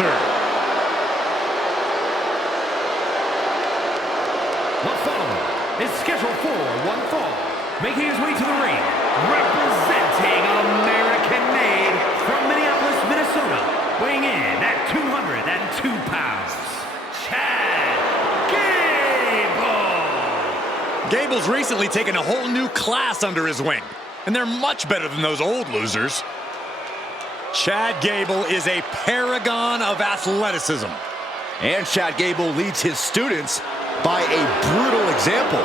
master. The follower is scheduled for one fall, making his way to the ring, representing American-made from Minneapolis, Minnesota, weighing in at 202 pounds, Chad Gable. Gable's recently taken a whole new class under his wing, and they're much better than those old losers. Chad Gable is a paragon of athleticism. And Chad Gable leads his students by a brutal example.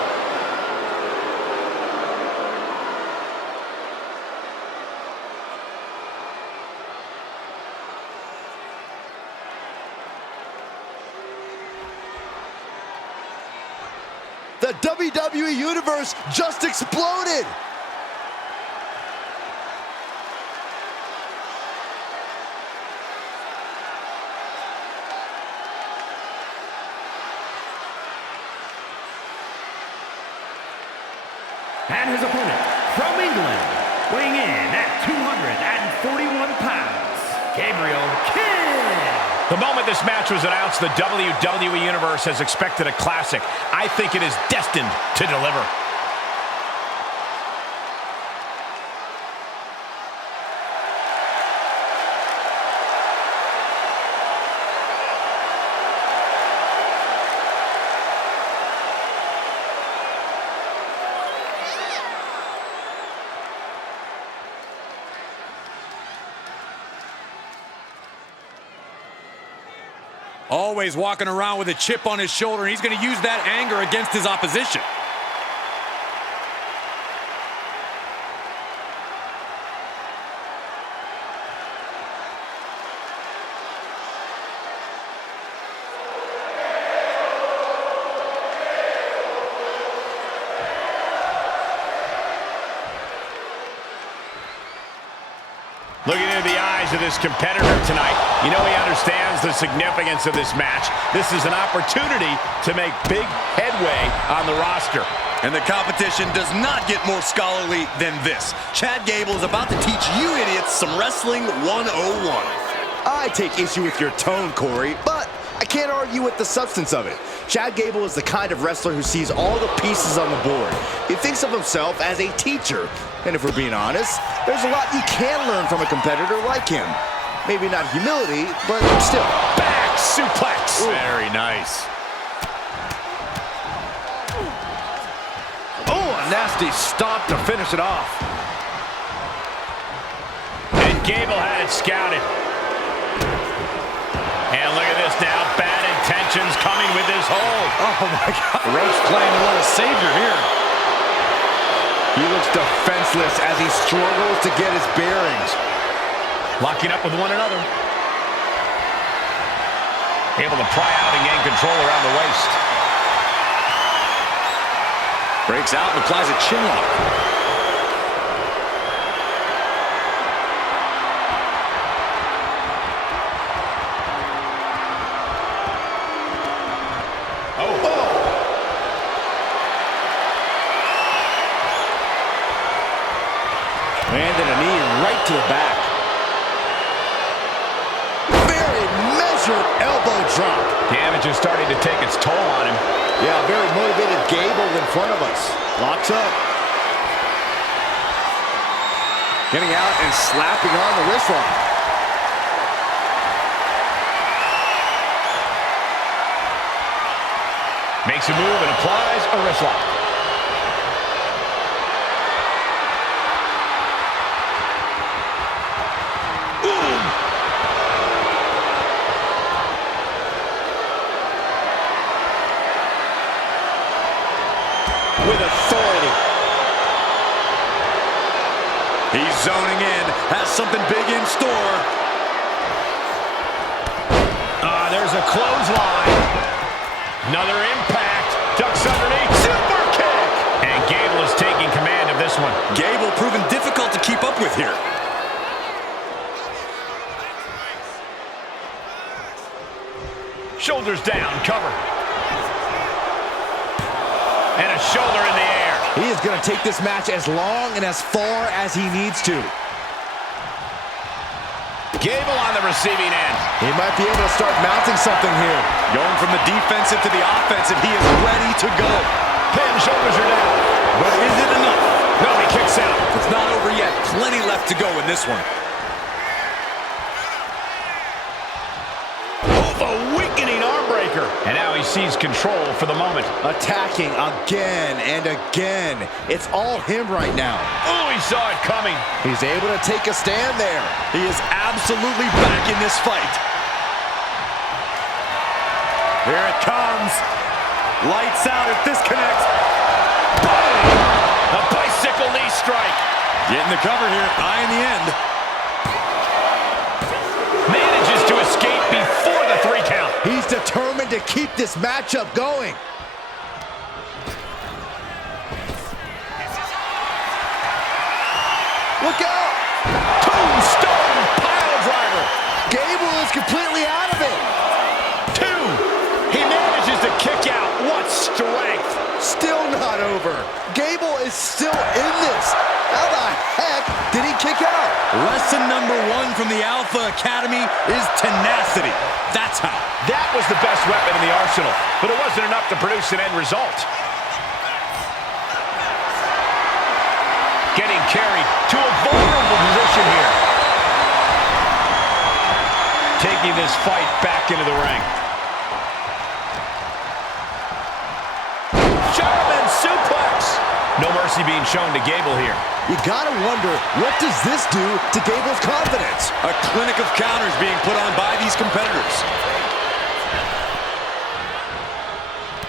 The WWE Universe just exploded! And his opponent, from England, weighing in at 241 pounds, Gabriel Kidd. The moment this match was announced, the WWE Universe has expected a classic. I think it is destined to deliver. Always walking around with a chip on his shoulder, and he's going to use that anger against his opposition. Looking into the eyes of this competitor tonight, you know he understands the significance of this match. This is an opportunity to make big headway on the roster. And the competition does not get more scholarly than this. Chad Gable is about to teach you idiots some Wrestling 101. I take issue with your tone, Corey, but I can't argue with the substance of it. Chad Gable is the kind of wrestler who sees all the pieces on the board. He thinks of himself as a teacher. And if we're being honest, there's a lot you can learn from a competitor like him. Maybe not humility, but still. Back suplex. Ooh. Very nice. Oh, a nasty stomp to finish it off. And Gable had it scouted. And look at this now. Bad intentions coming with this hold. Oh, my God. The ref's playing a little savior here. He looks defenseless as he struggles to get his bearings. Locking up with one another. Able to pry out and gain control around the waist. Breaks out and applies a chin lock. Landed a knee right to the back. Very measured elbow drop. Damage is starting to take its toll on him. Yeah, very motivated Gable in front of us. Locks up. Getting out and slapping on the wrist lock. Makes a move and applies a wrist lock. With authority. He's zoning in, has something big in store. There's a clothesline. Another impact. Ducks underneath. Super kick. And Gable is taking command of this one. Gable proving difficult to keep up with here. Shoulders down, cover. And a shoulder in the air. He is going to take this match as long and as far as he needs to. Gable on the receiving end. He might be able to start mounting something here. Going from the defensive to the offensive, he is ready to go. Head and shoulders are down. But is it enough? No, he kicks out. It's not over yet. Plenty left to go in this one. Oh, the weakening arm breaker. And now he sees control for the moment. Attacking again and again. It's all him right now. Oh, he saw it coming. He's able to take a stand there. He is absolutely back in this fight. Here it comes. Lights out if this connects. Boom! A bicycle knee strike. Getting the cover here. Eye in the end. Manages to escape before the 3 count. He's determined to keep this matchup going. Look out! Tombstone pile driver. Gable is completely out of it. 2. He manages to kick out. What strength. Still not over. Gable is still in this. How the heck did he kick out? Lesson number 1 from the Alpha Academy is tenacity. That's how. That was the best weapon in the arsenal, but it wasn't enough to produce an end result. Getting carried to a vulnerable position here. Taking this fight back into the ring. German suplex. No mercy being shown to Gable here. You gotta wonder, what does this do to Gable's confidence? A clinic of counters being put on by these competitors.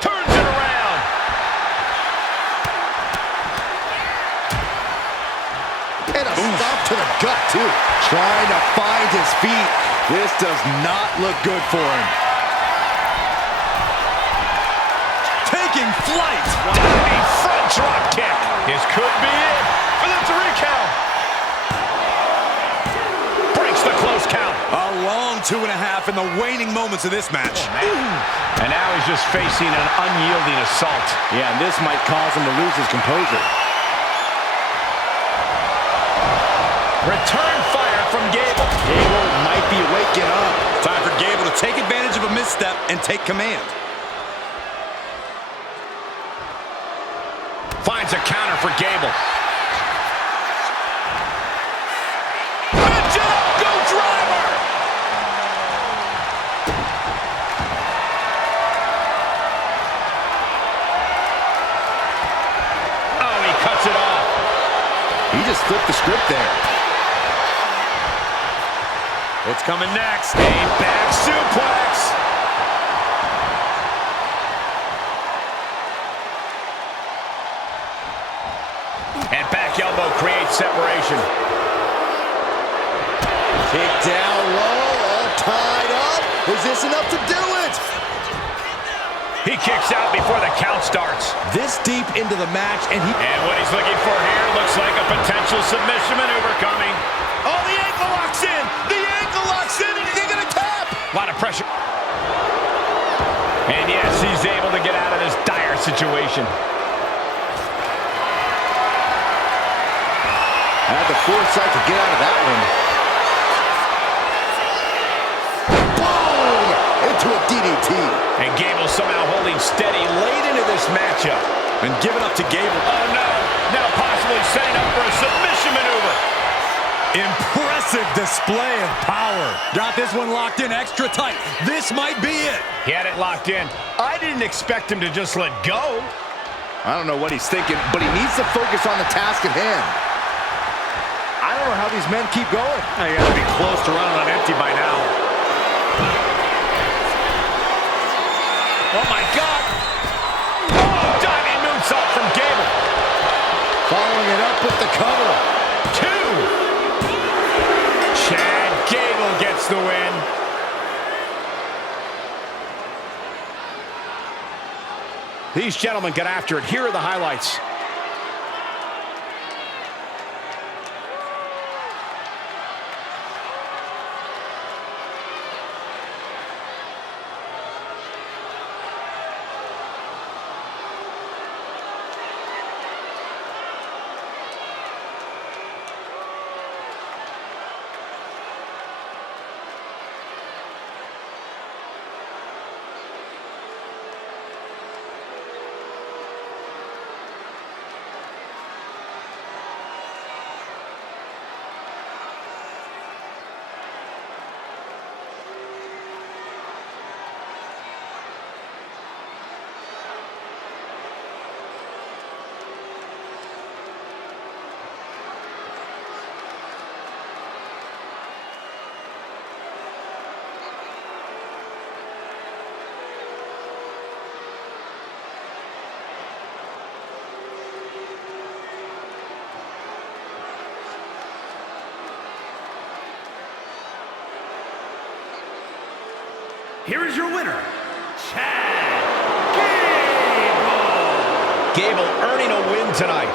Turns it around. And a stop to the gut, too. Trying to find his feet. This does not look good for him. Taking flight. Diving front drop kick. This could be it for the 3 count. Breaks the close count. A long 2.5 in the waning moments of this match. And now he's just facing an unyielding assault. Yeah, and this might cause him to lose his composure. Return fire from Gable. Gable might be waking up. Time for Gable to take advantage of a misstep and take command. Finds a counter for Gable. Go driver! Oh, he cuts it off. He just flipped the script there. What's coming next? A back suplex. And back elbow creates separation. Kick down low, all tied up. Is this enough to do it? He kicks out before the count starts. This deep into the match, and what he's looking for here looks like a potential submission maneuver coming. Oh, the ankle locks in! The ankle locks in, and he's gonna tap! A lot of pressure. And yes, he's able to get out of this dire situation. had the foresight to get out of that one. Boom! Into a DDT. And Gable somehow holding steady late into this matchup. And give it up to Gable. Oh, no. Now possibly setting up for a submission maneuver. Impressive display of power. Got this one locked in extra tight. This might be it. He had it locked in. I didn't expect him to just let go. I don't know what he's thinking, but he needs to focus on the task at hand. I don't know how these men keep going. You gotta be close to running on empty by now. Oh, my God. Oh, diving moonsault from Gable. Following it up with the cover. 2. Chad Gable gets the win. These gentlemen got after it. Here are the highlights. here is your winner, Chad Gable. Gable earning a win tonight.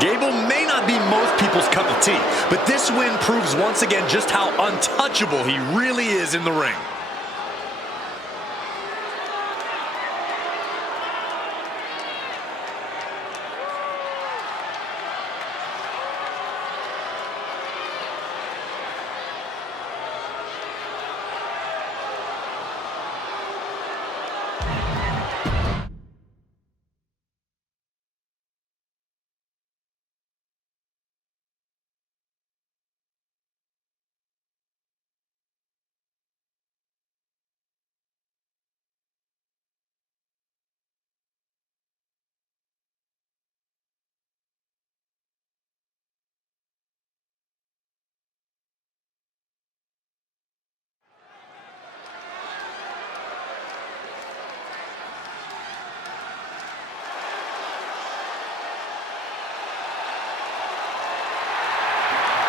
Gable may not be most people's cup of tea, but this win proves once again just how untouchable he really is in the ring.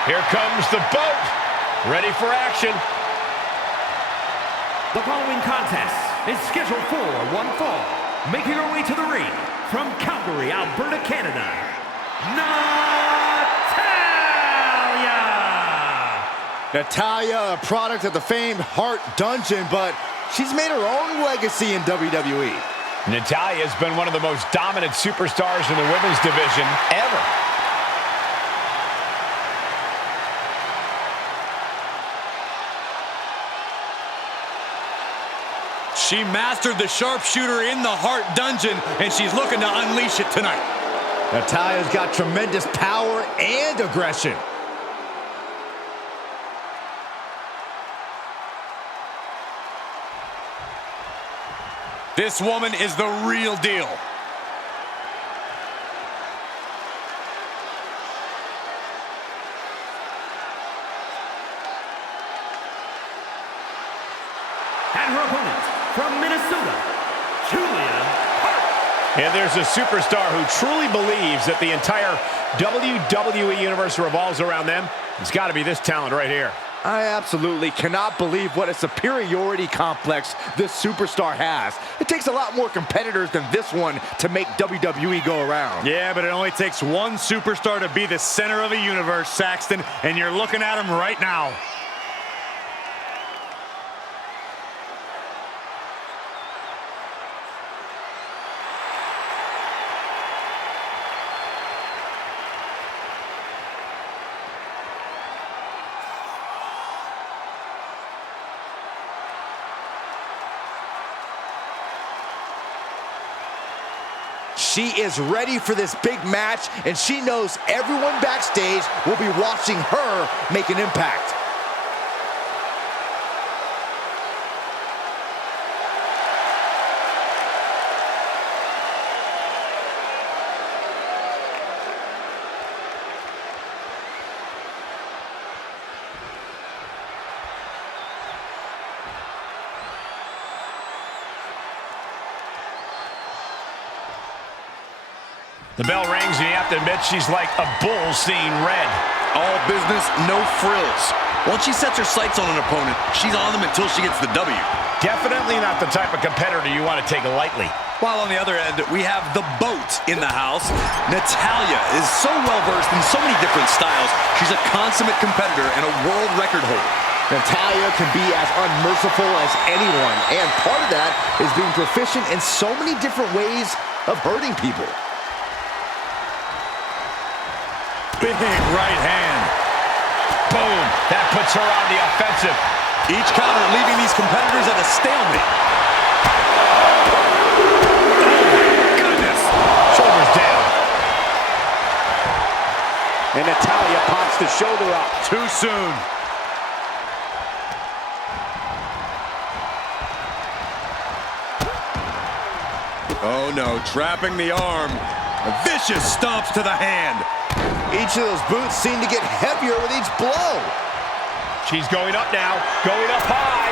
Here comes the boat, ready for action. The following contest is scheduled for one fall. Making her way to the ring from Calgary, Alberta, Canada, Natalya! Natalya, a product of the famed Hart Dungeon, but she's made her own legacy in WWE. Natalya has been one of the most dominant superstars in the women's division ever. She mastered the sharpshooter in the Hart Dungeon, and she's looking to unleash it tonight. Natalya's got tremendous power and aggression. This woman is the real deal. And her opponent from Minnesota, Julia Hart. And there's a superstar who truly believes that the entire WWE Universe revolves around them. It's got to be this talent right here. I absolutely cannot believe what a superiority complex this superstar has. It takes a lot more competitors than this one to make WWE go around. Yeah, but it only takes one superstar to be the center of a universe, Saxton, and you're looking at him right now. She is ready for this big match, and she knows everyone backstage will be watching her make an impact. The bell rings, and you have to admit she's like a bull seeing red. All business, no frills. Once she sets her sights on an opponent, she's on them until she gets the W. Definitely not the type of competitor you want to take lightly. While on the other end, we have the boat in the house. Natalya is so well-versed in so many different styles. She's a consummate competitor and a world record holder. Natalya can be as unmerciful as anyone, and part of that is being proficient in so many different ways of hurting people. Big right hand. Boom! That puts her on the offensive. Each counter leaving these competitors at a stalemate. Oh, goodness. Shoulders down. And Natalya pops the shoulder up. Too soon. Oh no, trapping the arm. Vicious stomps to the hand. Each of those boots seem to get heavier with each blow. She's going up now, going up high.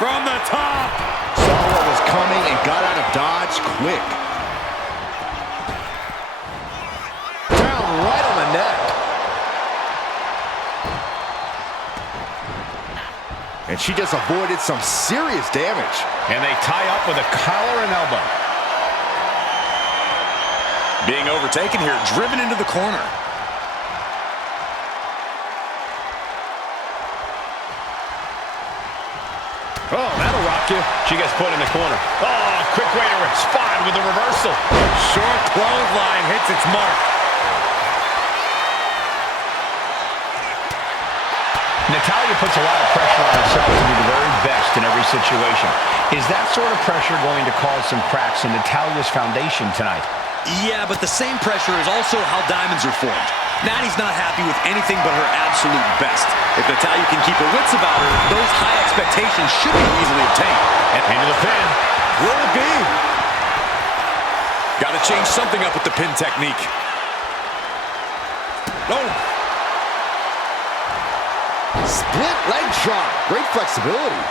From the top. Saw what was coming and got out of dodge quick. Down right on the neck. And she just avoided some serious damage. And they tie up with a collar and elbow. Being overtaken here, driven into the corner. Oh, that'll rock you. She gets put in the corner. Oh, quick way to respond with the reversal. Short clothesline hits its mark. Natalya puts a lot of pressure on herself to be the very best in every situation. Is that sort of pressure going to cause some cracks in Natalya's foundation tonight? Yeah, but the same pressure is also how diamonds are formed. Natty's not happy with anything but her absolute best. If Natalya can keep her wits about her, those high expectations should be easily obtained. And into the pin. Will it be? Got to change something up with the pin technique. Oh! Split leg drop. Great flexibility.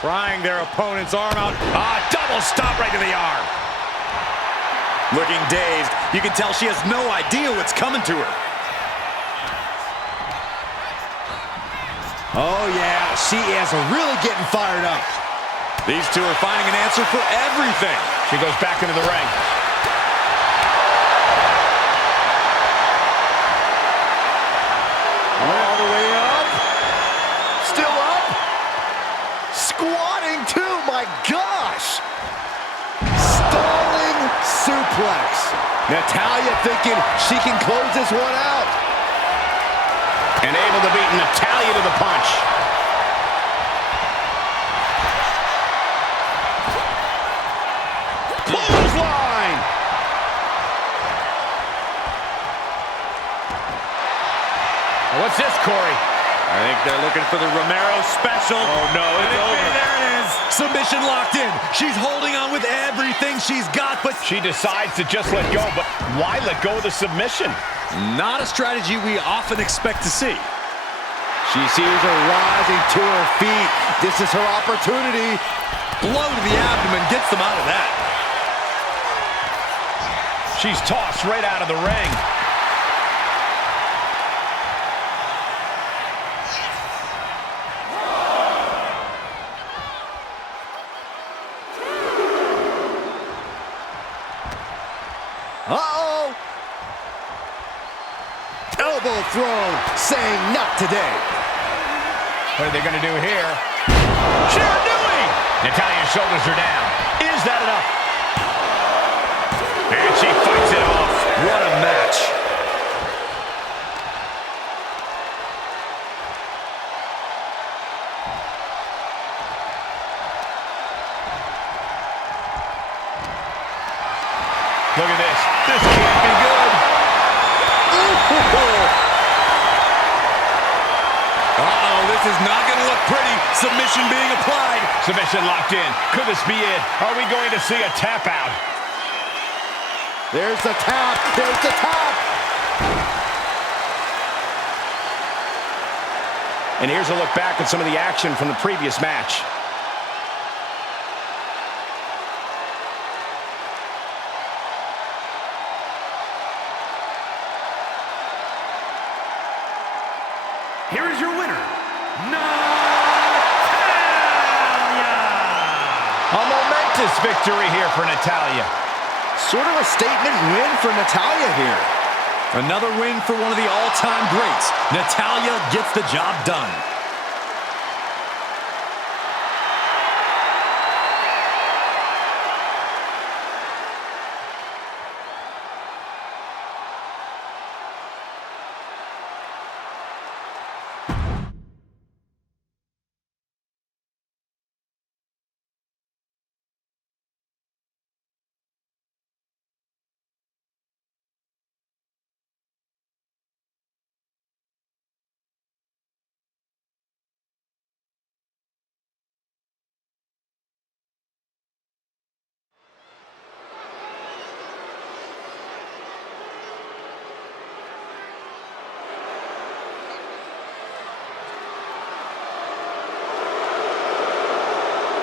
Prying their opponent's arm out. Double stop right to the arm. Looking dazed. You can tell she has no idea what's coming to her. Oh, yeah. She is really getting fired up. These two are finding an answer for everything. She goes back into the ring. All the way up. Still up. Squatting too, my gosh. Stalling suplex. Natalya thinking she can close this one out. And able to beat Natalya to the punch. Clothesline. What's this, Corey? I think they're looking for the Romero special. Oh, no, it's over. There it is. Submission locked in. She's holding on with everything she's got, but She decides to just let go, but why let go of the submission? not a strategy we often expect to see. She sees her rising to her feet. This is her opportunity. Blow to the abdomen gets them out of that. She's tossed right out of the ring. Uh-oh. Elbow thrown, saying not today. What are they going to do here? Doing! Natalya's shoulders are down. Is that enough? And she fights it off. What a match. Look at this. This can't be good. Uh-oh, this is not going to look pretty. Submission being applied. Submission locked in. Could this be it? Are we going to see a tap out? There's the tap. There's the tap. And here's a look back at some of the action from the previous match. Here is your winner, Natalya! A momentous victory here for Natalya. Sort of a statement win for Natalya here. Another win for one of the all-time greats. Natalya gets the job done.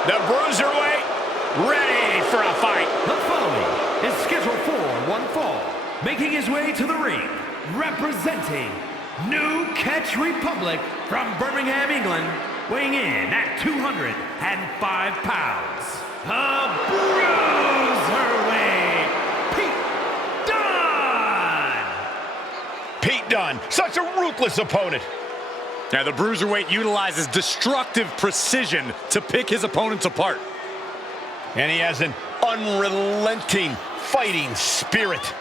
The Bruiserweight, ready for a fight. The following is scheduled for one fall, making his way to the ring, representing New Catch Republic from Birmingham, England, weighing in at 205 pounds, a bruiserweight, Pete Dunne! Pete Dunne, such a ruthless opponent. Now, the Bruiserweight utilizes destructive precision to pick his opponents apart. And he has an unrelenting fighting spirit.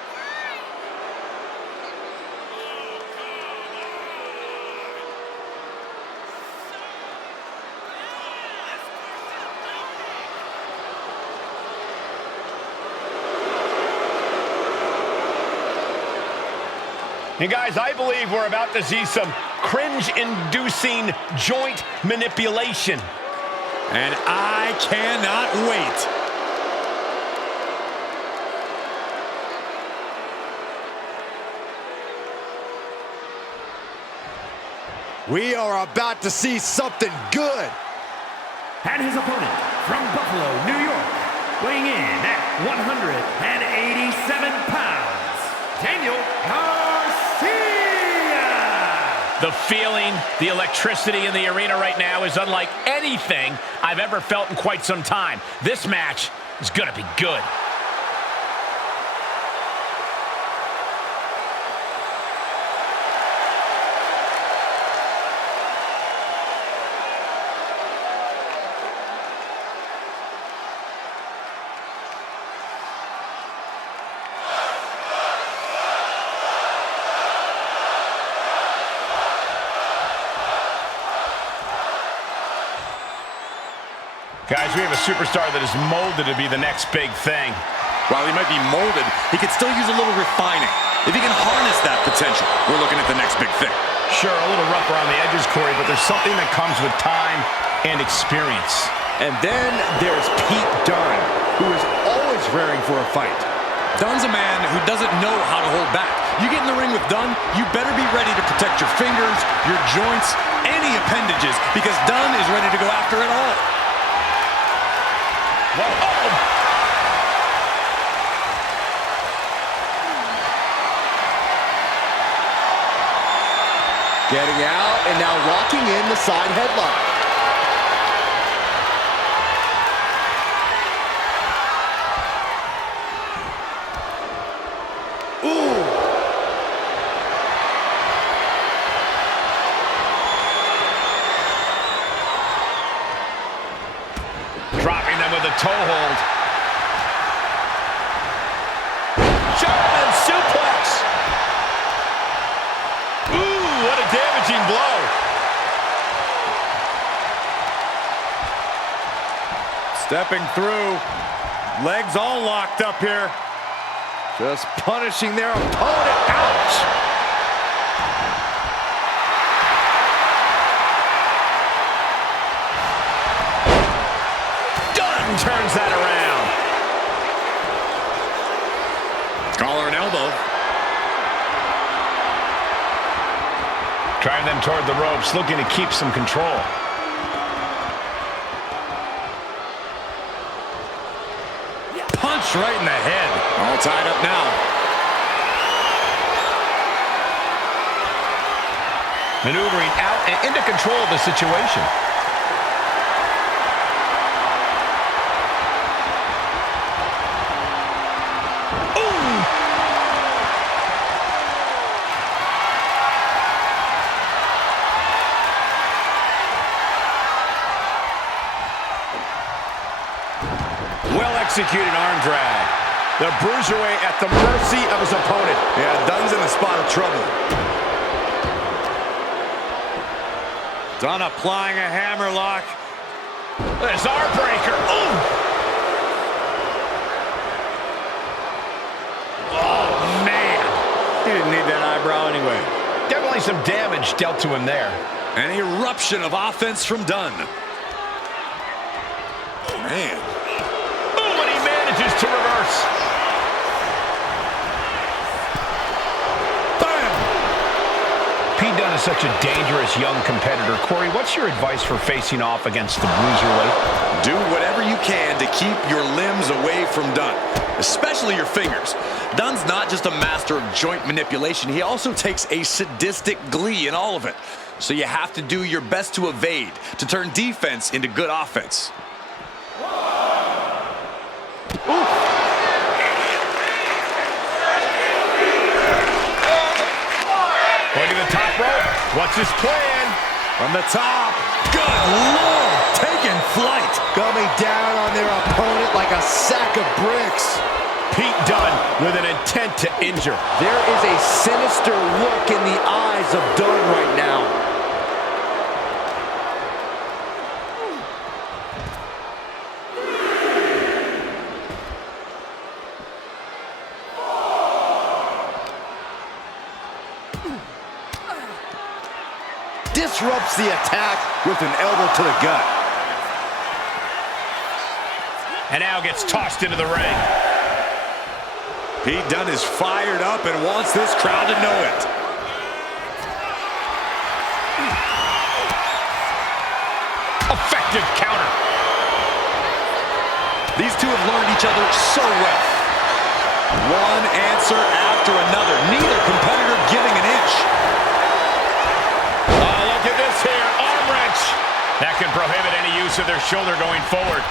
And guys, I believe we're about to see some cringe-inducing joint manipulation. And I cannot wait. We are about to see something good. And his opponent from Buffalo, New York, weighing in at 187 pounds, Daniel Garcia! The feeling, the electricity in the arena right now is unlike anything I've ever felt in quite some time. This match is gonna be good. Guys, we have a superstar that is molded to be the next big thing. While he might be molded, he could still use a little refining. If he can harness that potential, we're looking at the next big thing. Sure, a little rough around the edges, Corey, but there's something that comes with time and experience. And then there's Pete Dunne, who is always raring for a fight. Dunne's a man who doesn't know how to hold back. You get in the ring with Dunne, you better be ready to protect your fingers, your joints, any appendages, because Dunne is ready to go after it all. Whoa. Oh. Getting out and now locking in the side headlock. Dropping them with a toe hold. German suplex. Ooh, what a damaging blow. Stepping through. Legs all locked up here. Just punishing their opponent. Ouch! Turns that around. Collar and elbow. Driving them toward the ropes, looking to keep some control. Punch right in the head. All tied up now. Maneuvering out and into control of the situation. Well-executed arm drag. The Bruiserweight at the mercy of his opponent. Yeah, Dunne's in a spot of trouble. Dunne applying a hammerlock. This arm breaker. Ooh. Oh, man. He didn't need that eyebrow anyway. Definitely some damage dealt to him there. An eruption of offense from Dunne. Man. Ooh, and he manages to reverse. Bam! Pete Dunne is such a dangerous young competitor. Corey, what's your advice for facing off against the Bruiserweight? Do whatever you can to keep your limbs away from Dunne. especially your fingers. Dunn's not just a master of joint manipulation, he also takes a sadistic glee in all of it. So you have to do your best to evade, to turn defense into good offense. Look at the top rope. What's his plan? From the top. Good Lord, taking flight. Coming down on their opponent like a sack of bricks. Pete Dunne with an intent to injure. There is a sinister look in the eyes of Dunne right now. Disrupts the attack with an elbow to the gut. And now gets tossed into the ring. Pete Dunne is fired up and wants this crowd to know it. Effective counter. These two have learned each other so well. One answer after another. Neither competitor giving an inch. Oh, look at this here. Arm wrench. That can prohibit any use of their shoulder going forward.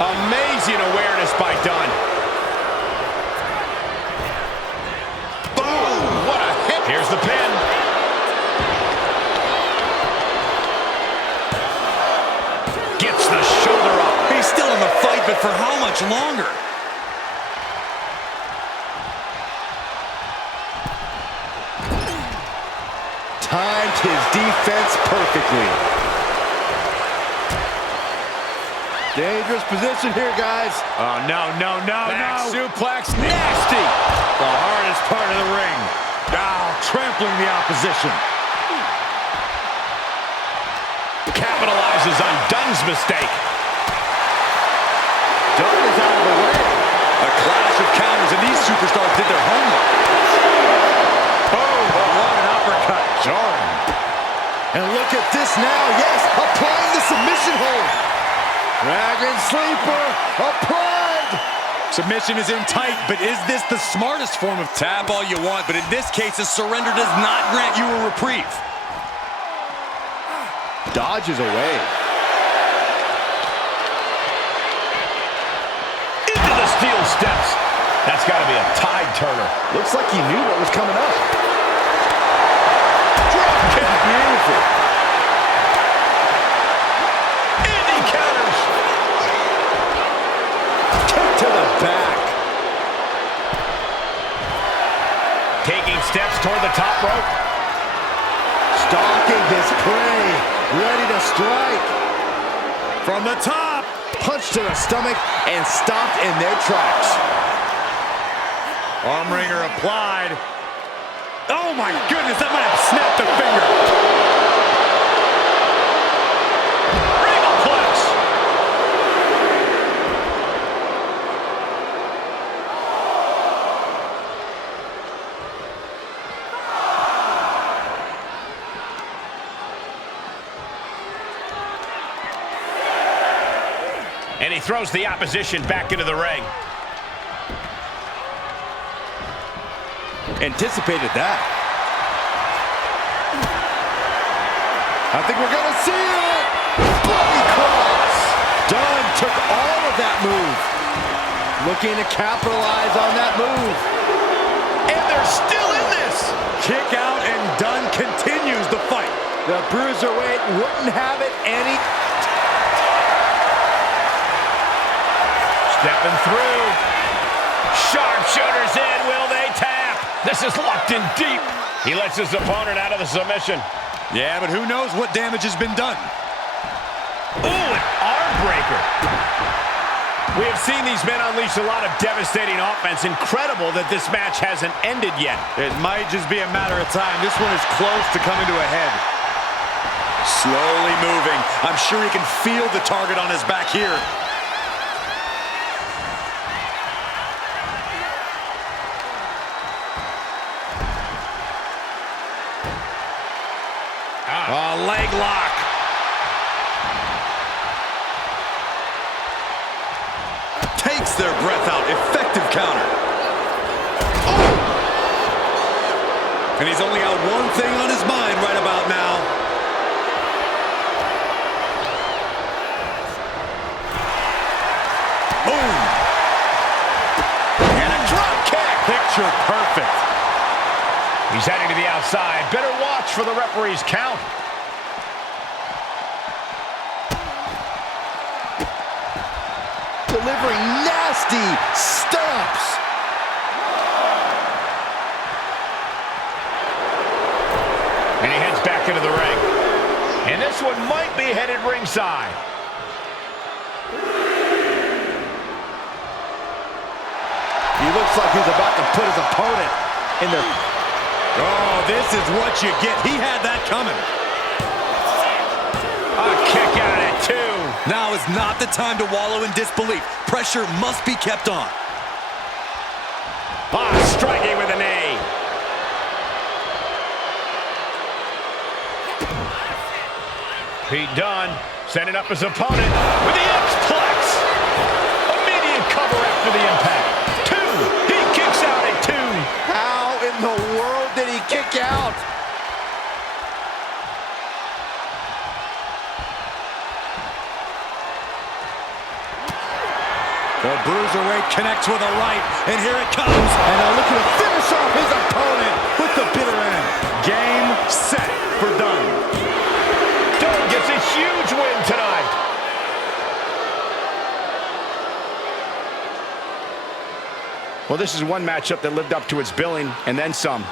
Amazing awareness by Dunne. Boom! What a hit. Here's the pin. Gets the shoulder up. He's still in the fight, but for how much longer? Timed his defense perfectly. Dangerous position here, guys. Oh, no. Back suplex. Nasty. The hardest part of the ring. Now trampling the opposition. Capitalizes on Dunne's mistake. Dunne is out of the way. A clash of counters, and these superstars did their homework. Oh, what an uppercut. Jarring. And look at this now. Yes, applying the submission hold. Dragon sleeper applied. Submission is in tight, but is this the smartest form of tap all you want? But in this case, a surrender does not grant you a reprieve. Dodges away. Into the steel steps. That's got to be a tide turner. Looks like he knew what was coming up. Drop kick. Beautiful. And he counters. Kick to the back. Taking steps toward the top rope. Stalking his prey. Ready to strike. From the top. Punch to the stomach and stopped in their tracks. Arm wringer applied. Oh my goodness, that might have snapped a finger. Regalplex. And he throws the opposition back into the ring. Anticipated that. I think we're gonna see it. Bloody cross. Dunne took all of that move. Looking to capitalize on that move. And they're still in this. Kick out and Dunne continues the fight. The Bruiserweight wouldn't have it any. Stepping through. Sharpshooters in. Will they tap? This is locked in deep. He lets his opponent out of the submission. Yeah, but who knows what damage has been done. Ooh, an arm breaker. We have seen these men unleash a lot of devastating offense. Incredible that this match hasn't ended yet. It might just be a matter of time. This one is close to coming to a head. Slowly moving. I'm sure he can feel the target on his back here. Leg lock. Takes their breath math-out, effective counter. Oh! And he's only got one thing on his mind right about now. Boom! And a drop kick. Picture perfect. He's heading to the outside. Better watch for the referee's count. Delivering nasty stomps. And he heads back into the ring. And this one might be headed ringside. He looks like he's about to put his opponent in the... Oh, this is what you get. He had that coming. A kick out at 2. Now is not the time to wallow in disbelief. Pressure must be kept on. Striking with a knee. Pete Dunne setting up his opponent with the X-Plex. Immediate cover after the impact. 2. He kicks out at 2. How in the world did he kick out? The Bruiserweight connects with a right, and here it comes. And now looking to finish off his opponent with the bitter end. Game, set for Dunne. Dunne gets a huge win tonight. Well, this is one matchup that lived up to its billing, and then some.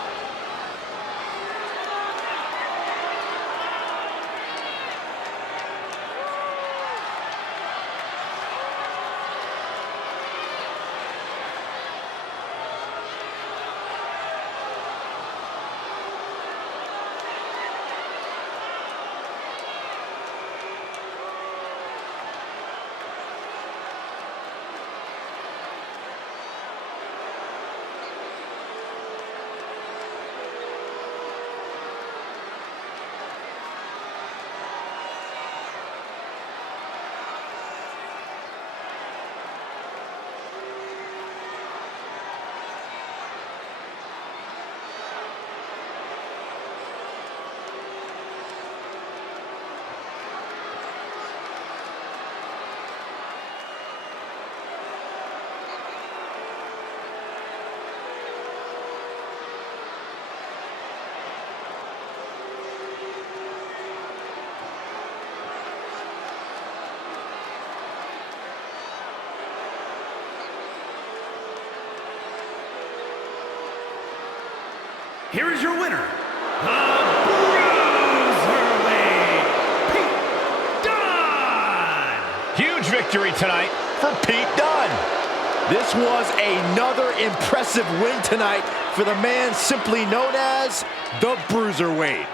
Here is your winner, the Bruiserweight, Pete Dunne. Huge victory tonight for Pete Dunne. This was another impressive win tonight for the man simply known as the Bruiserweight.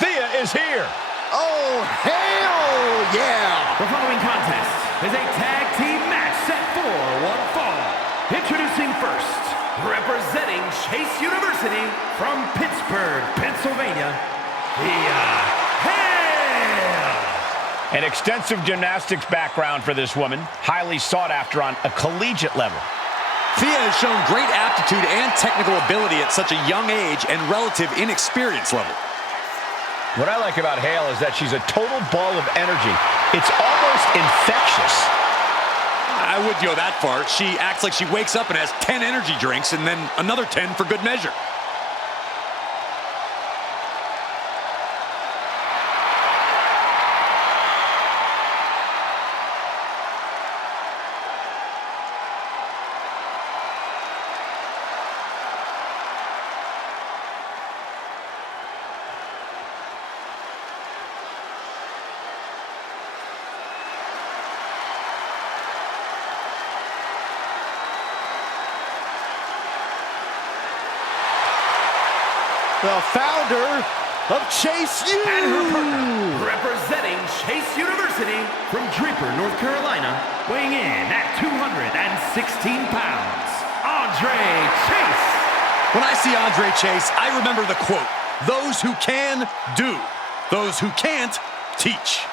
Thea is here. Oh, hell yeah! The following contest is a tag team match set for one fall. Introducing first, representing Chase University from Pittsburgh, Pennsylvania, Thea Hale. An extensive gymnastics background for this woman, highly sought after on a collegiate level. Thea has shown great aptitude and technical ability at such a young age and relative inexperience level. What I like about Hale is that she's a total ball of energy. It's almost infectious. I would go that far. She acts like she wakes up and has 10 energy drinks and then another 10 for good measure. The founder of Chase U. And her partner, representing Chase University from Draper, North Carolina, weighing in at 216 pounds, Andre Chase. When I see Andre Chase, I remember the quote, "Those who can, do. Those who can't, teach."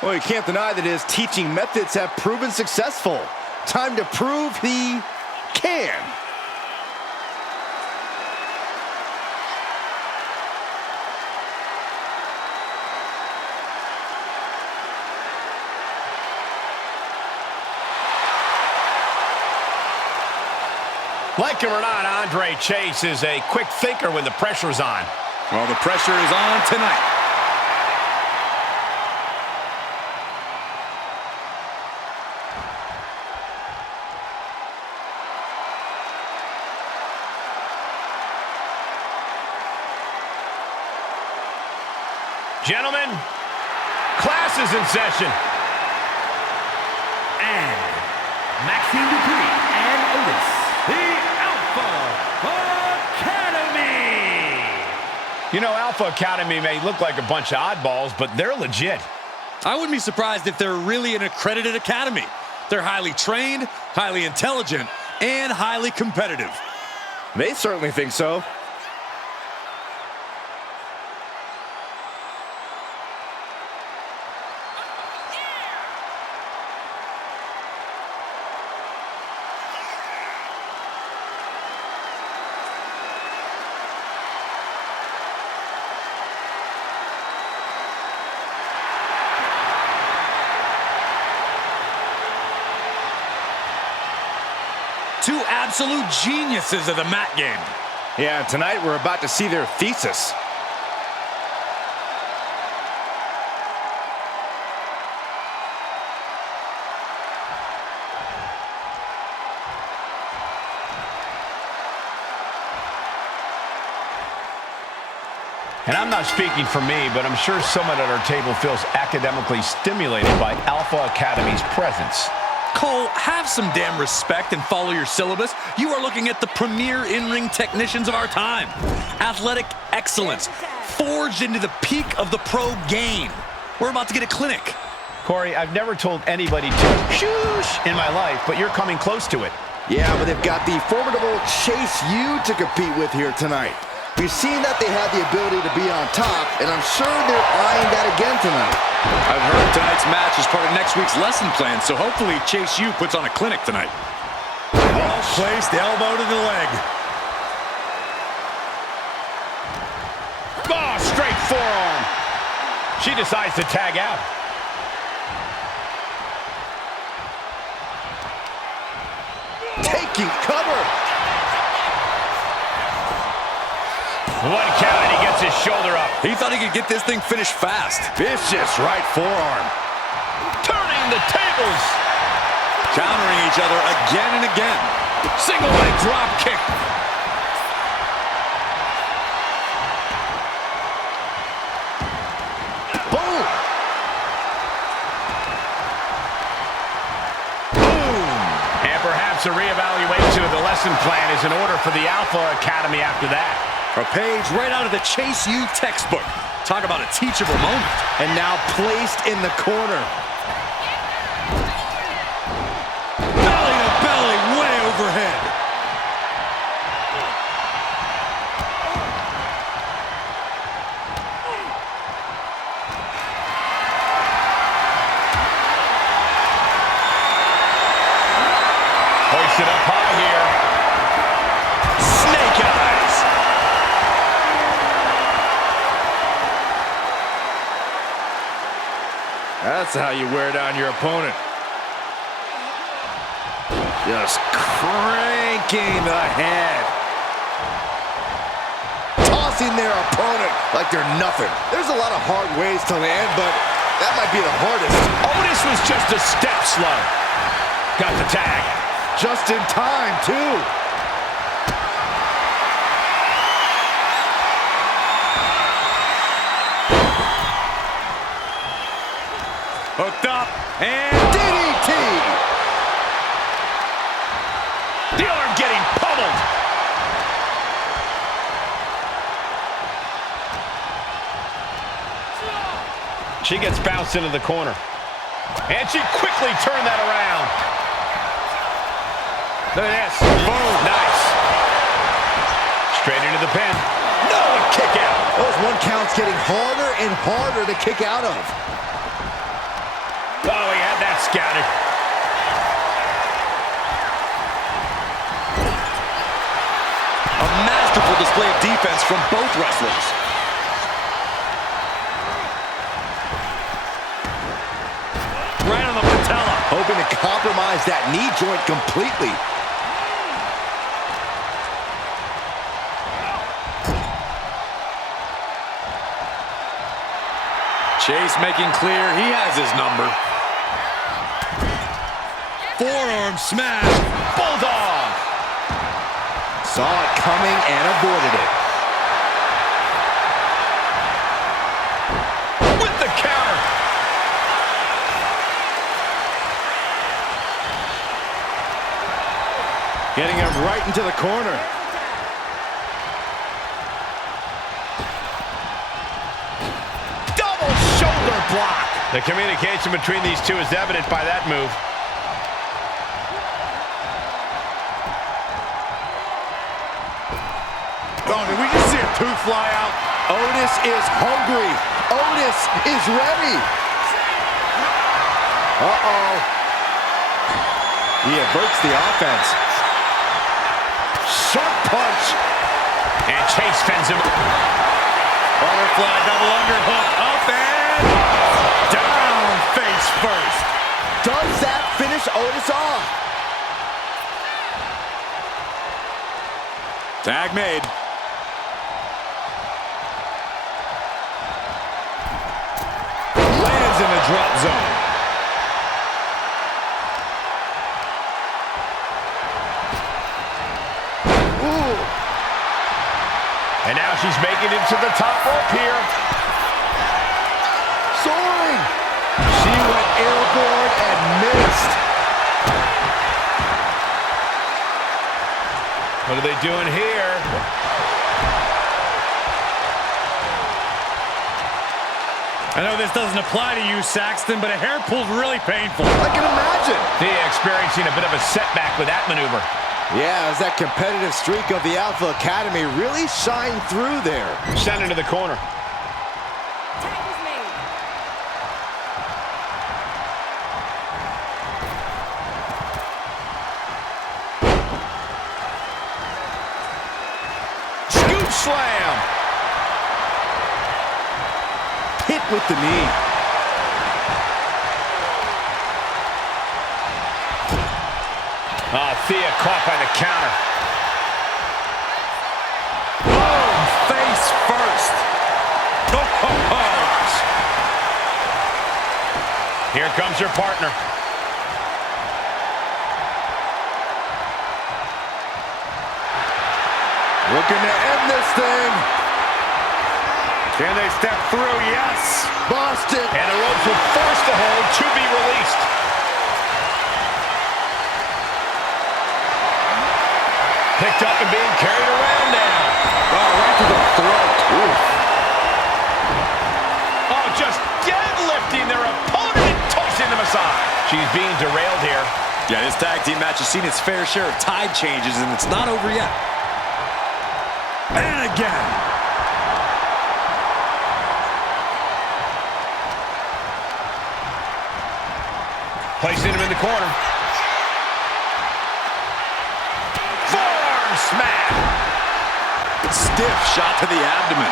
Well, you can't deny that his teaching methods have proven successful. Time to prove he can. Like him or not, Andre Chase is a quick thinker when the pressure's on. Well, the pressure is on tonight. Gentlemen, class is in session. And Maxine Dupree and Otis, the Alpha Academy. You know, Alpha Academy may look like a bunch of oddballs, but they're legit. I wouldn't be surprised if they're really an accredited academy. They're highly trained, highly intelligent, and highly competitive. They certainly think so. Two absolute geniuses of the mat game. Yeah, tonight we're about to see their thesis. And I'm not speaking for me, but I'm sure someone at our table feels academically stimulated by Alpha Academy's presence. Cole, have some damn respect and follow your syllabus. You are looking at the premier in-ring technicians of our time. Athletic excellence, forged into the peak of the pro game. We're about to get a clinic. Corey, I've never told anybody to shoosh in my life, but you're coming close to it. Yeah, but they've got the formidable Chase U to compete with here tonight. We've seen that they have the ability to be on top, and I'm sure they're eyeing that again tonight. I've heard tonight's match is part of next week's lesson plan, so hopefully Chase U puts on a clinic tonight. Well placed, elbow to the leg. Oh, straight forearm. She decides to tag out. Taking cover. One count, and he gets his shoulder up. He thought he could get this thing finished fast. Vicious right forearm. Turning the tables. Countering each other again and again. Single leg drop kick. Boom. Boom. And perhaps a reevaluation of the lesson plan is in order for the Alpha Academy after that. A page right out of the Chase U textbook. Talk about a teachable moment. And now placed in the corner. Belly to belly, way overhead. Hoisted up high here. Snake eyes. That's how you wear down your opponent. Just cranking the head. Tossing their opponent like they're nothing. There's a lot of hard ways to land, but that might be the hardest. Otis was just a step slow. Got the tag. Just in time, too. Hooked up, and DDT! The arm getting pummeled. She gets bounced into the corner. And she quickly turned that around. Look at this. Boom. Nice. Straight into the pin. No, a kick out. Those one counts getting harder and harder to kick out of. Oh, he had that scouted. a masterful display of defense from both wrestlers. Right on the patella. Hoping to compromise that knee joint completely. Chase making clear he has his number. Forearm smash. Bulldog. Saw it coming and avoided it. With the counter. Getting him right into the corner. Double shoulder block. The communication between these two is evident by that move. Oh, did we just see a tooth fly out? Otis is hungry. Otis is ready. Uh-oh. He averts the offense. Sharp punch. And Chase fends him. Butterfly double underhook. Up and down face first. Does that finish Otis off? Tag made. Lands in the drop zone. Ooh. And now she's making it to the top rope here. Soaring. She went airborne and missed. What are they doing here? I know this doesn't apply to you, Saxton, but a hair pull's really painful. I can imagine. Thea experiencing a bit of a setback with that maneuver. Yeah, as that competitive streak of the Alpha Academy really shined through there. Sent into the corner. Tag was made. Scoop slam. Hit with the knee. Oh, Thea caught by the counter. Boom! Face first. Here comes her partner. Looking to end this thing. Can they step through? Yes. Busted. And the ropes will force the hold to be released. Picked up and being carried around now. Oh, right to the throat. Oof. Oh, just deadlifting their opponent and tossing them aside. She's being derailed here. Yeah, this tag team match has seen its fair share of tide changes, and it's not over yet. And again. Placing him in the corner. Forearm smash. Stiff shot to the abdomen.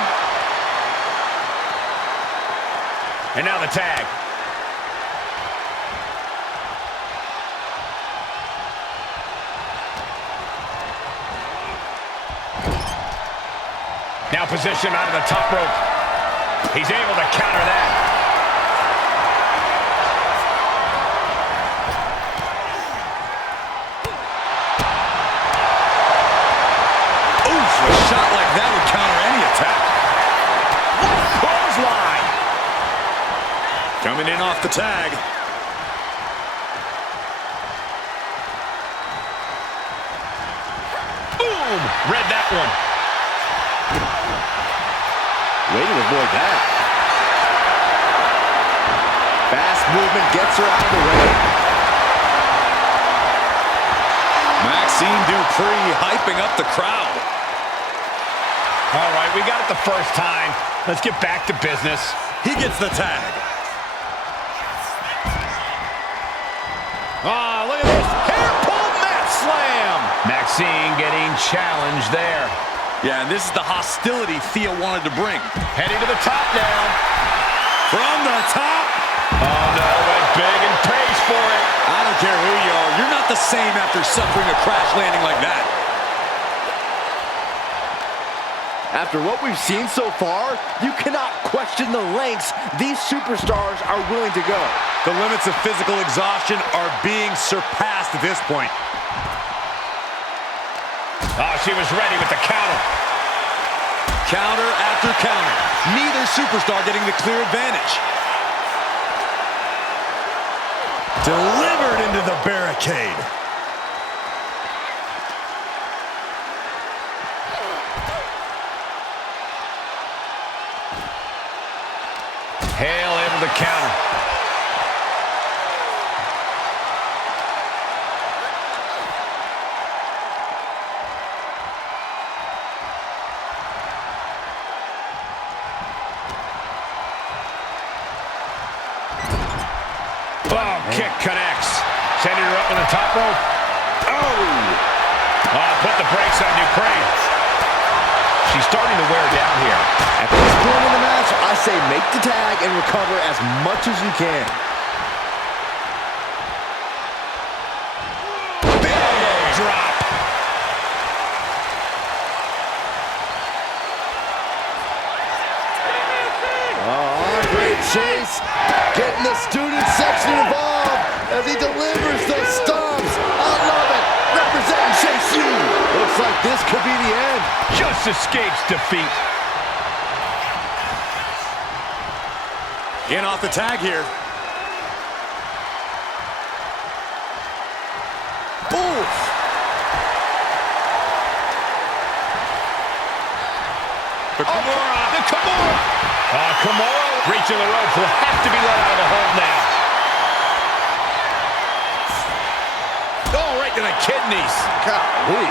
And now the tag. Now positioned onto the top rope. He's able to counter that. Oof, a shot like that would counter any attack. Clothesline. Coming in off the tag. Boom! Read that one. Way to avoid that. Fast movement gets her out of the way. Maxine Dupree hyping up the crowd. All right, we got it the first time. Let's get back to business. He gets the tag. Oh, look at this. Hair pull mat slam. Maxine getting challenged there. Yeah, and this is the hostility Thea wanted to bring. Heading to the top now. From the top. Oh, no, went big and pays for it. I don't care who you are. You're not the same after suffering a crash landing like that. After what we've seen so far, you cannot question the lengths these superstars are willing to go. The limits of physical exhaustion are being surpassed at this point. Oh, she was ready with the counter. Counter after counter. Neither superstar getting the clear advantage. Delivered into the barricade. Hale able to counter. Oh, kick connects. Sending her up on the top rope. Oh, put the brakes on Ukraine. She's starting to wear down here. At this point in the match, I say make the tag and recover as much as you can. Big drop. Oh, great chase. Getting the student section involved as he delivers the stomps. I love it. Representing Chase U. Looks like this could be the end. Just escapes defeat. In off the tag here. Oof. The Kimura. The Kimura. Kimura reaching the ropes. Will have to be let out of the hold now. Oh, right to the kidneys. Golly.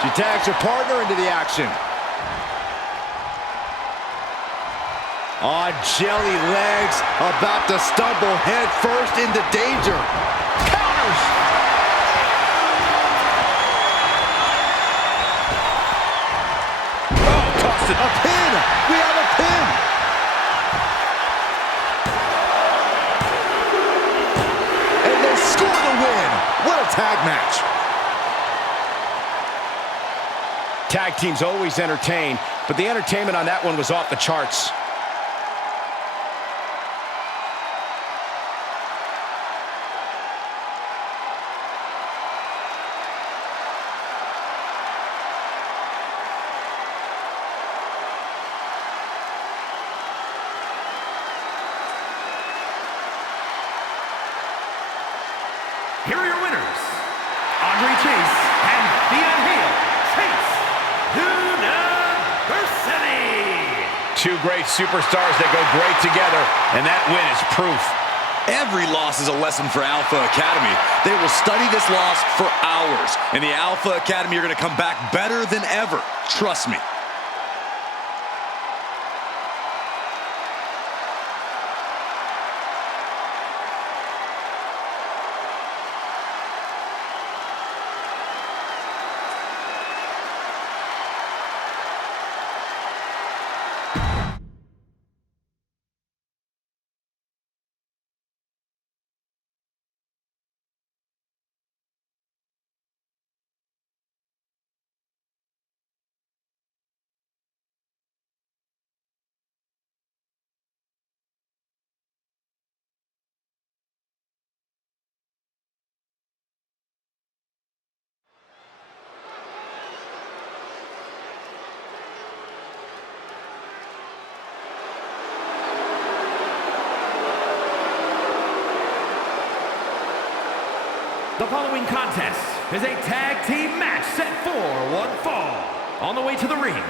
She tags her partner into the action. On jelly legs, about to stumble head first into danger. Counters. Oh, tossed it. A pin! We have a pin! And they score the win! What a tag match! Tag teams always entertain, but the entertainment on that one was off the charts. Here are your winners, Andre Chase and Thea Hale. Chase University. Two great superstars that go great together, and that win is proof. Every loss is a lesson for Alpha Academy. They will study this loss for hours, and the Alpha Academy are going to come back better than ever. Trust me. The following contest is a tag team match set for one fall. On the way to the ring,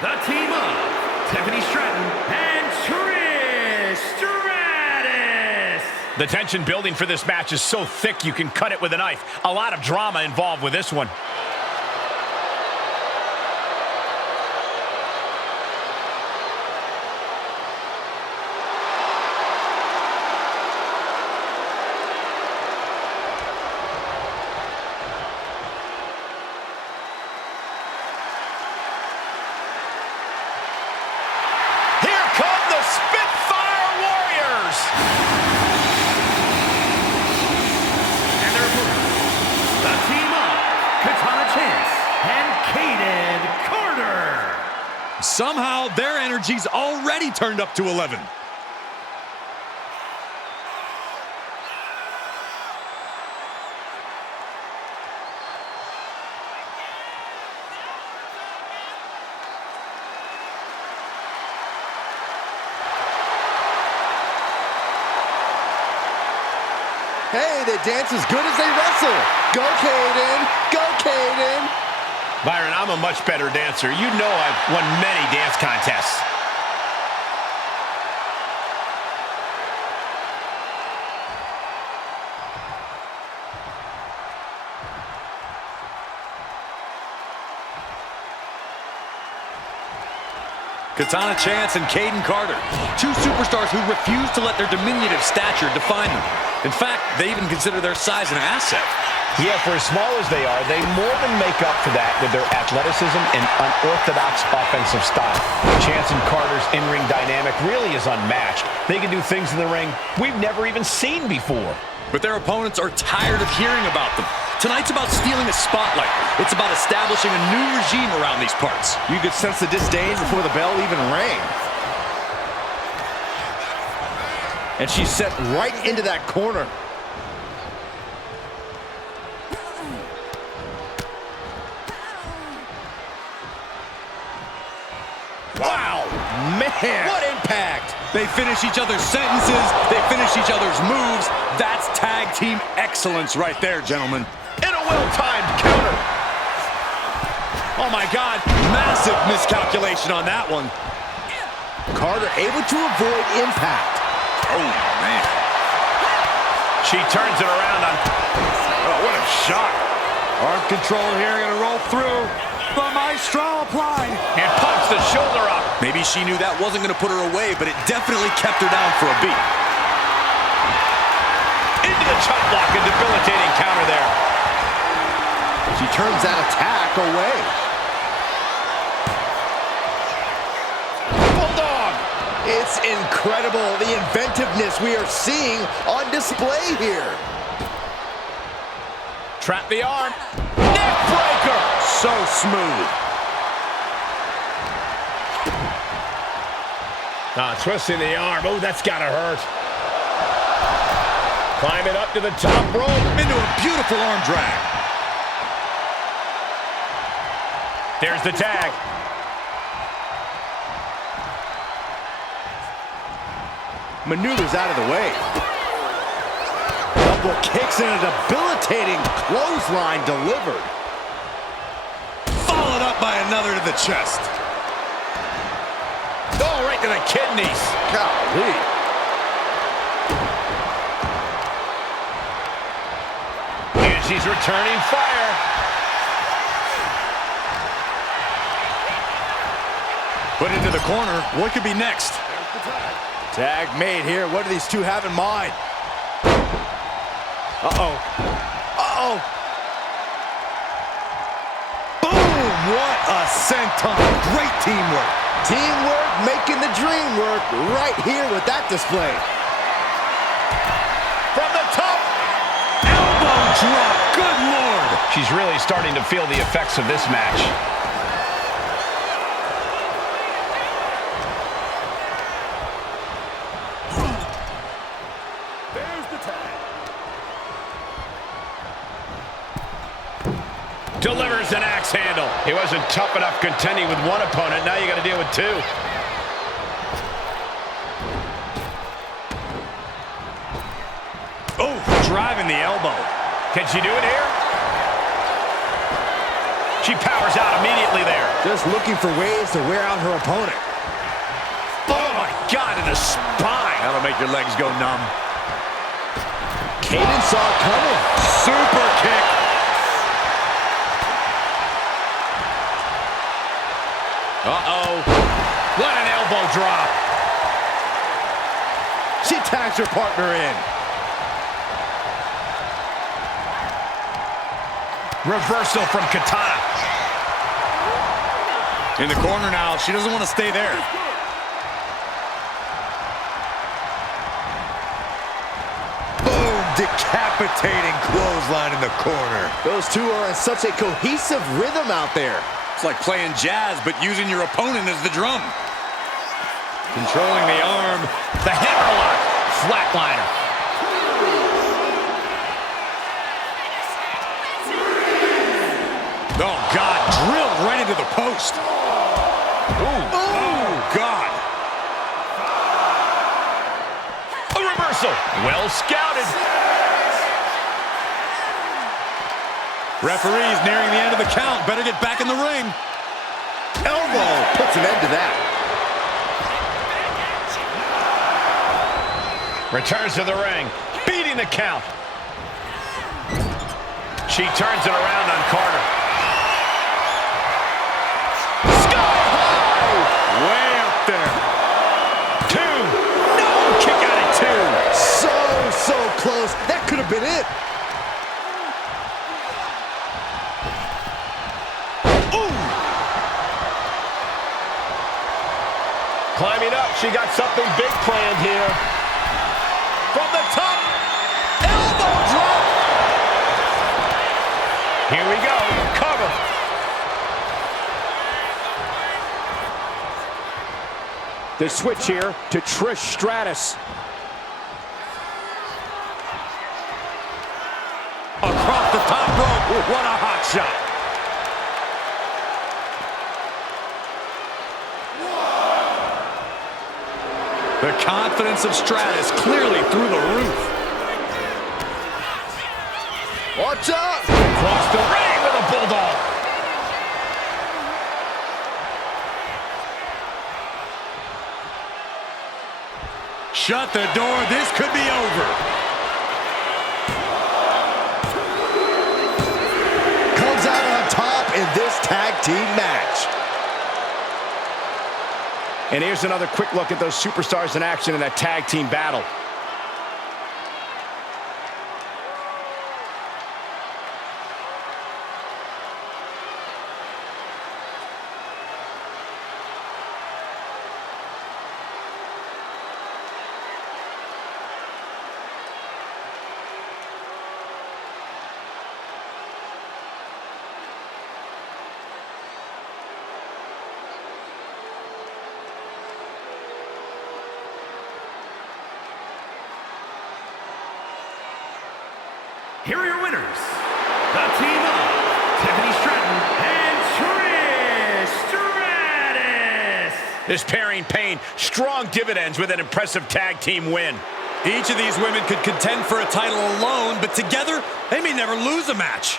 the team of Tiffany Stratton and Trish Stratus. The tension building for this match is so thick you can cut it with a knife. A lot of drama involved with this one. Somehow, their energy's already turned up to 11. Hey, they dance as good as they wrestle. Go, Caden. Go, Caden. Byron, I'm a much better dancer. You know I've won many dance contests. Katana Chance and Caden Carter, two superstars who refuse to let their diminutive stature define them. In fact, they even consider their size an asset. Yeah, for as small as they are, they more than make up for that with their athleticism and unorthodox offensive style. Chance and Carter's in-ring dynamic really is unmatched. They can do things in the ring we've never even seen before. But their opponents are tired of hearing about them. Tonight's about stealing a spotlight. It's about establishing a new regime around these parts. You could sense the disdain before the bell even rang. And she's set right into that corner. Wow, man. What impact. They finish each other's sentences. They finish each other's moves. That's tag team excellence right there, gentlemen. And a well-timed counter. Oh, my God. Massive miscalculation on that one. Carter able to avoid impact. Oh, man. She turns it around on... Oh, what a shot. Arm control here, gonna roll through. The Maestro applied. And pumps the shoulder up. Maybe she knew that wasn't gonna put her away, but it definitely kept her down for a beat. Into the chop block, a debilitating counter there. She turns that attack away. Bulldog. It's incredible, the inventiveness we are seeing on display here. Trap the arm. Neck breaker. So smooth. Twisting the arm. Oh, that's gotta hurt. Climbing up to the top rope. Into a beautiful arm drag. There's the tag. Maneuvers out of the way. Double kicks and a debilitating clothesline delivered. Followed up by another to the chest. Oh, right to the kidneys. Golly. And she's returning fire. Put into the corner. What could be next? Tag made here. What do these two have in mind? Uh-oh. Uh-oh. Boom! What a senton. Great teamwork. Teamwork making the dream work right here with that display. From the top. Elbow drop. Good Lord. She's really starting to feel the effects of this match. Delivers an axe handle. He wasn't tough enough contending with one opponent. Now you got to deal with two. Oh, driving the elbow. Can she do it here? She powers out immediately there. Just looking for ways to wear out her opponent. Oh, my God, in the spine. That'll make your legs go numb. Kaden saw it coming. Super kick. Uh-oh. What an elbow drop. She tags her partner in. Reversal from Katana. In the corner now. She doesn't want to stay there. Boom! Decapitating clothesline in the corner. Those two are in such a cohesive rhythm out there. It's like playing jazz, but using your opponent as the drum. Controlling the arm. The hammerlock. Flatliner. Oh, God. Drilled right into the post. Ooh. Oh, God. A reversal. Well scouted. Referee's nearing the end of the count. Better get back in the ring. Elbow puts an end to that. Returns to the ring. Beating the count. She turns it around on Carter. Sky high! Way up there. 2. No! Kick out at 2. So close. That could have been it. Climbing up. She got something big planned here. From the top. Elbow drop. Here we go. Cover. The switch here to Trish Stratus. Across the top rope. What a hot shot. The confidence of Stratus clearly through the roof. Watch out! Across the ring with a bulldog. Shut the door. This could be over. Comes out on top in this tag team match. And here's another quick look at those superstars in action in that tag team battle. Here are your winners, the team of Tiffany Stratton and Trish Stratus. This pairing paying strong dividends with an impressive tag team win. Each of these women could contend for a title alone, but together, they may never lose a match.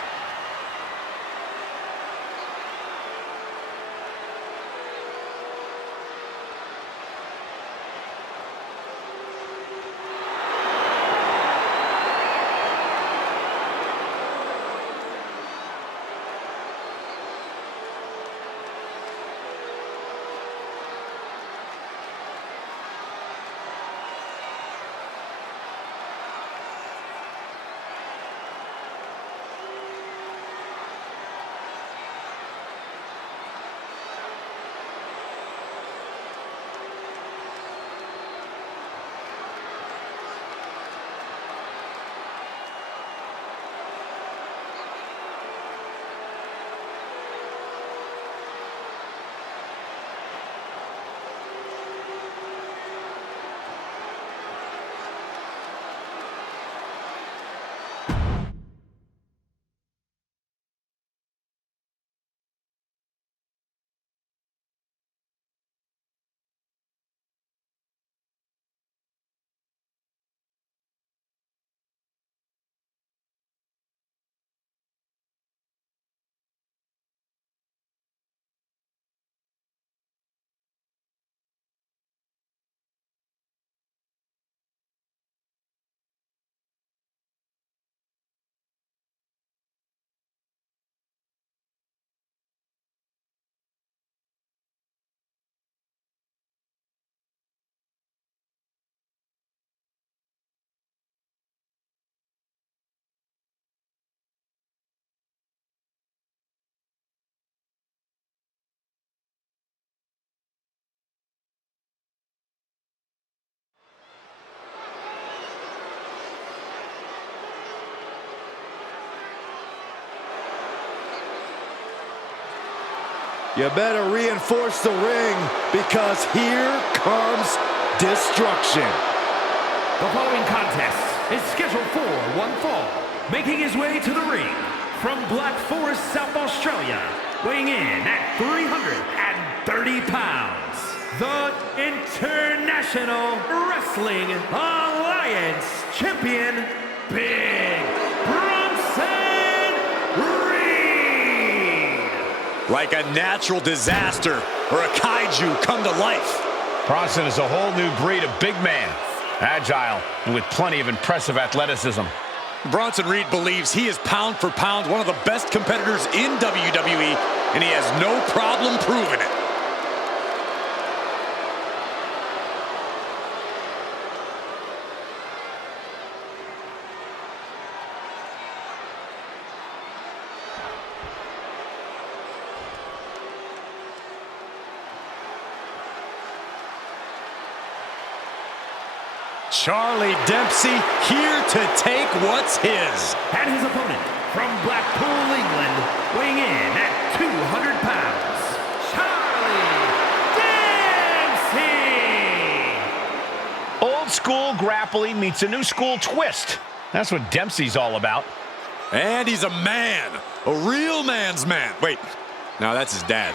You better reinforce the ring, because here comes destruction. The following contest is scheduled for one fall. Making his way to the ring from Black Forest, South Australia, weighing in at 330 pounds, the International Wrestling Alliance Champion, Big Bronson Reed. Like a natural disaster or a kaiju come to life. Bronson is a whole new breed of big man. Agile and with plenty of impressive athleticism. Bronson Reed believes he is pound for pound one of the best competitors in WWE, and he has no problem proving it. Charlie Dempsey here to take what's his. And his opponent from Blackpool, England, weighing in at 200 pounds, Charlie Dempsey. Old school grappling meets a new school twist. That's what Dempsey's all about. And he's a man, a real man's man. Wait, no, that's his dad.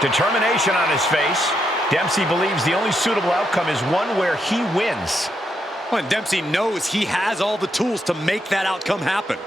Determination on his face. Dempsey believes the only suitable outcome is one where he wins. Well, and Dempsey knows he has all the tools to make that outcome happen.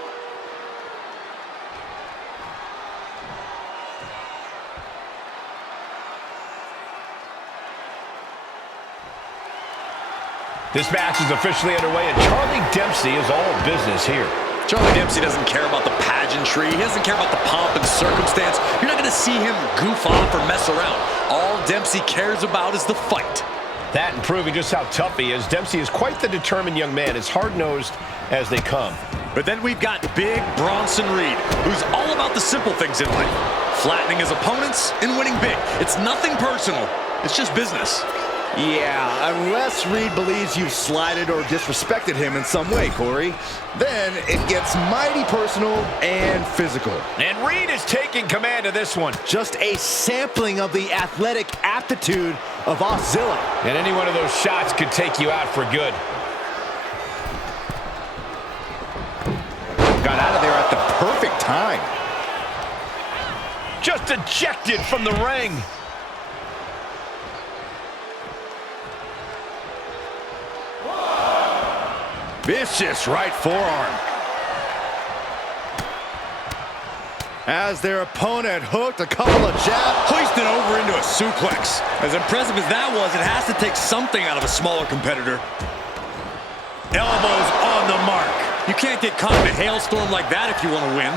This match is officially underway, and Charlie Dempsey is all business here. Charlie Dempsey doesn't care about the pageantry. He doesn't care about the pomp and circumstance. You're not going to see him goof off or mess around. All Dempsey cares about is the fight. That and proving just how tough he is. Dempsey is quite the determined young man, as hard-nosed as they come. But then we've got Big Bronson Reed, who's all about the simple things in life. Flattening his opponents and winning big. It's nothing personal. It's just business. Yeah, unless Reed believes you've slighted or disrespected him in some way, Corey. Then it gets mighty personal and physical. And Reed is taking command of this one. Just a sampling of the athletic aptitude of Auszilla. And any one of those shots could take you out for good. Got out of there at the perfect time. Just ejected from the ring. Vicious right forearm. As their opponent hooked a couple of jabs. Hoisted over into a suplex. As impressive as that was, it has to take something out of a smaller competitor. Elbows on the mark. You can't get caught in a hailstorm like that if you want to win.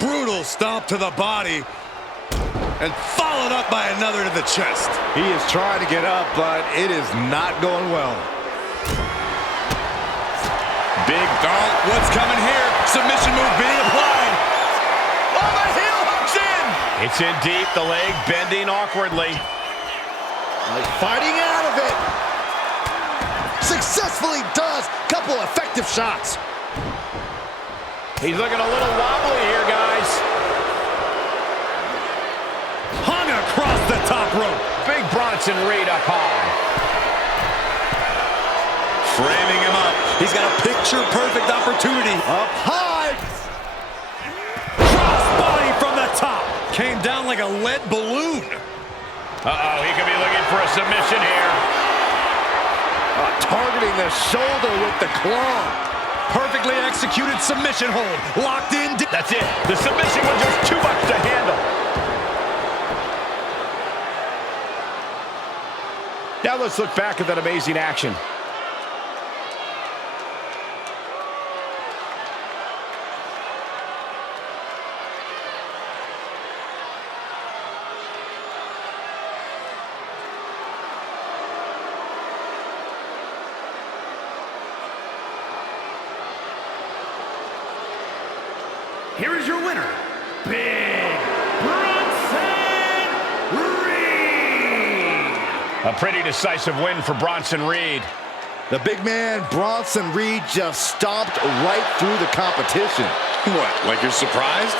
Brutal stomp to the body. And followed up by another to the chest. He is trying to get up, but it is not going well. Big thought. What's coming here? Submission move being applied. Oh, the heel hooks in. It's in deep, the leg bending awkwardly. Like fighting out of it. Successfully does. Couple effective shots. He's looking a little wobbly here, guys. Hung across the top rope. Big Bronson Reed up high. Framing him up. He's got a picture-perfect opportunity. Up high. Cross body from the top. Came down like a lead balloon. Uh-oh, he could be looking for a submission here. Targeting the shoulder with the claw. Perfectly executed submission hold. Locked in. That's it. The submission was just too much to handle. Now let's look back at that amazing action. Here is your winner, Big Bronson A pretty decisive win for Bronson Reed. The big man, Bronson Reed, just stomped right through the competition. What, like you're surprised?